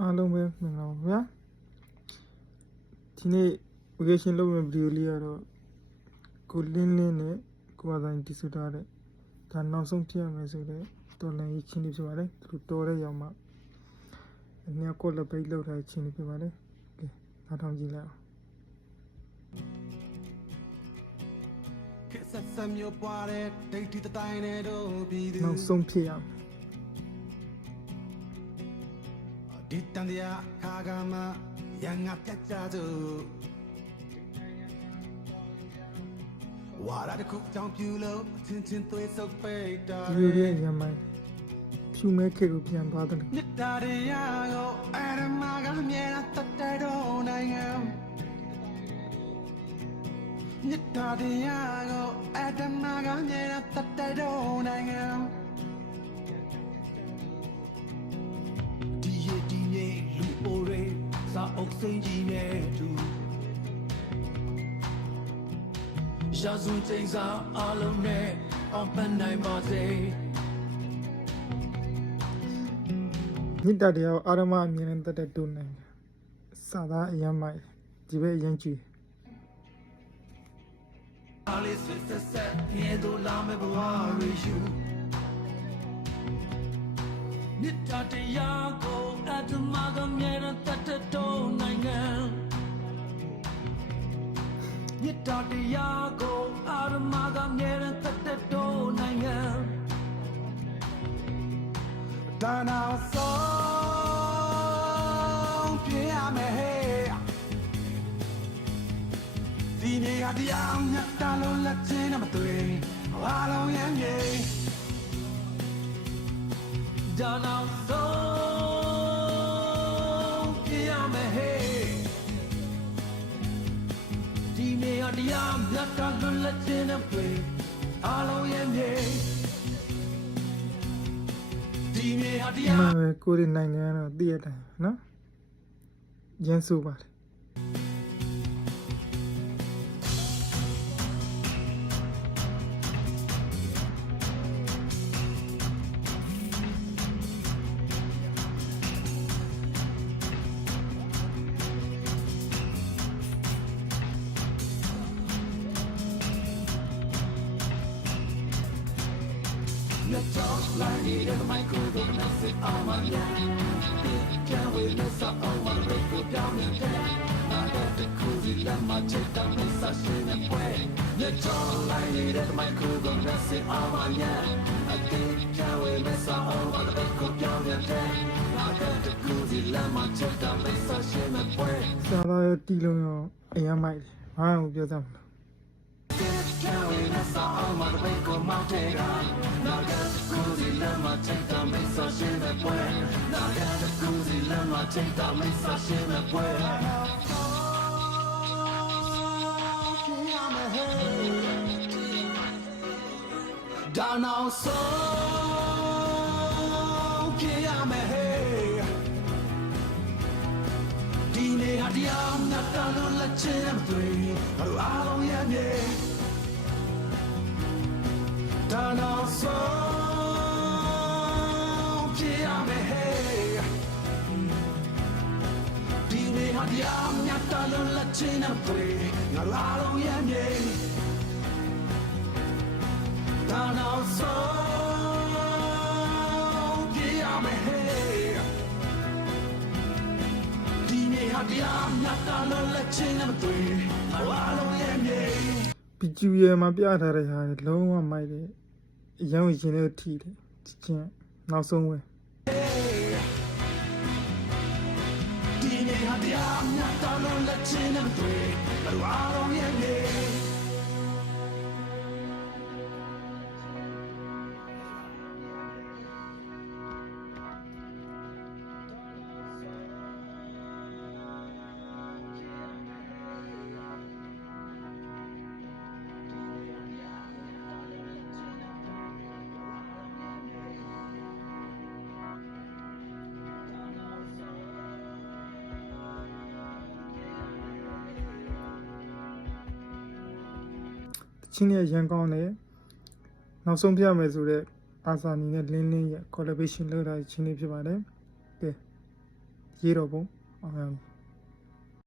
အားလုံးပဲမင်္ဂလာပါဗျာဒီနေ့ vacation လုပ်မယ့်ဗီဒီယိုလေးကတော့ကိုလင်းလင်းနဲ့ကိုမဆိုင်တီဆူထားတဲ့ဒါနောက်ဆုံးပြရမယ်ဆိုတော့တော်လန်ရေးချင်းလေးဖြစ်ပါတယ်သူတို့တော်တဲ့ရောက်မှအနည်းကိုလက်ပိတ်လောက်ထားတဲ့ချင်းလေးဖြစ်ပါတယ်ကဲနားထောင်ကြည့်လိုက်အောင်ခက်ဆက်ဆက်မျိုးပွားတဲ့ဒိတ်တီတတိုင်းနဲ့တို့ပြည်သူနောက်ဆုံးဖြစ်ရမယ် ဒီတန်တရားခါကမရန်ငါပြတ်ကြသူဝါရတခုကြောင့်ပြူလို့ချင်းချင်းသွေးဆုပ်ပိတ်တာဒီလိုရဲ့ရမ်းမိုင်းဖြူမဲခေတ်ကိုပြန်သွားတယ်လို့မြတ်တာတရားကိုအရမကမြဲတတ်တဲ့တော့နိုင်ငံမြတ်တာတရားကိုအရမကမြဲတတ်တဲ့တော့နိုင်ငံ အုပ်စိန်ကြီးနဲ့တူရာဇဝင်ချိန်စာအလုံးနဲ့အောင်ပန်းနိုင်ပါစေမိတ္တတရားကိုအာရမအမြင်နဲ့တက်တဲ့တုံနိုင်တယ်စာသားအရမ်းမိုင်းဒီဘက်အရင်ကြည့်အားလေးစစ်ဆက်ဆက်မြေတို့လာမဲ့ဘဝရေရှု မြစ်တာတရားကိုအတ္တမကမြဲတဲ့တတ်တဲ့တော့နိုင်ငံမြစ်တာတရားကိုအာရမကမြဲတဲ့တတ်တဲ့တော့နိုင်ငံဒါနာဆုံးပြရမယ်ဟဲ့ဒီနေ့ကတရားမြတ်တာလို့လက်ချင်းနဲ့မတွေ့ ဒါနောက်ဆုံးပြရမယ်ဟေးဒီနေ့ကတရားမြတ်တာလို့လက်ချင်းနဲ့မတွေ့အားလုံးရမ်းမြေဒီနေ့ကတဒီရားမှာပဲကိုရီနိုင်ငံကတော့တည့်ရတိုင်းနော်ရန်စုပါတယ် Let's talk like it in the micro, but let's sit on my lap. Can't wait, let's up on my record down and down. I got the cozy, let my check down the session and play. Let's talk like it in the micro, but let's sit on my lap. I think can't wait, let's up on my record down and down. I got the cozy, let my check down the session and play. စာသားရောတီလုံးရောအရမ်းမိုက်တယ်ဘာမှမပြောတတ်ဘူး Can't wait, let's up on my record mountain. Now I got the cozy, let my check down the session and play. Now I got the cozy, let my check down the session and play. ဒါနောက်ဆုံးပြရမယ်ဟေးဒီနေ့ဟာတရားမြတ်တာလို့လက်ချင်မတွေ့ဘာလို့အားလုံးရဲ့မြေဒါနောက်ဆုံး တရားမြတ်တာလို့လက်ချင်မတွေ့ငါတို့အားလုံးရဲ့မြေဒါနောက်ဆုံးပြရမယ်ဟေးဒီနေ့ဟာတရားမြတ်တာလို့လက်ချင်းနဲ့မတွေ့အားလုံးရဲ့မြေပီကျူရဲမှာပြထားတဲ့ဟာတွေလုံးဝမိုက်တယ်အရန်ကိုရှင်လေးထိတယ်ချင်းနောက်ဆုံးပဲဒီ နေ့ဟာတရားမြတ်တာလို့လက်ချင်းနဲ့မတွေ့အားလုံးရဲ့မြေ ချင်းလေးရန်ကောင်းတယ်နောက်ဆုံးပြရမယ်ဆိုတော့အာစာနီနဲ့လင်းလင်းရဲ့ collaboration လုပ်တာချင်းလေးဖြစ်ပါတယ်ကဲရေးတော်ပုံအောင်ရမည်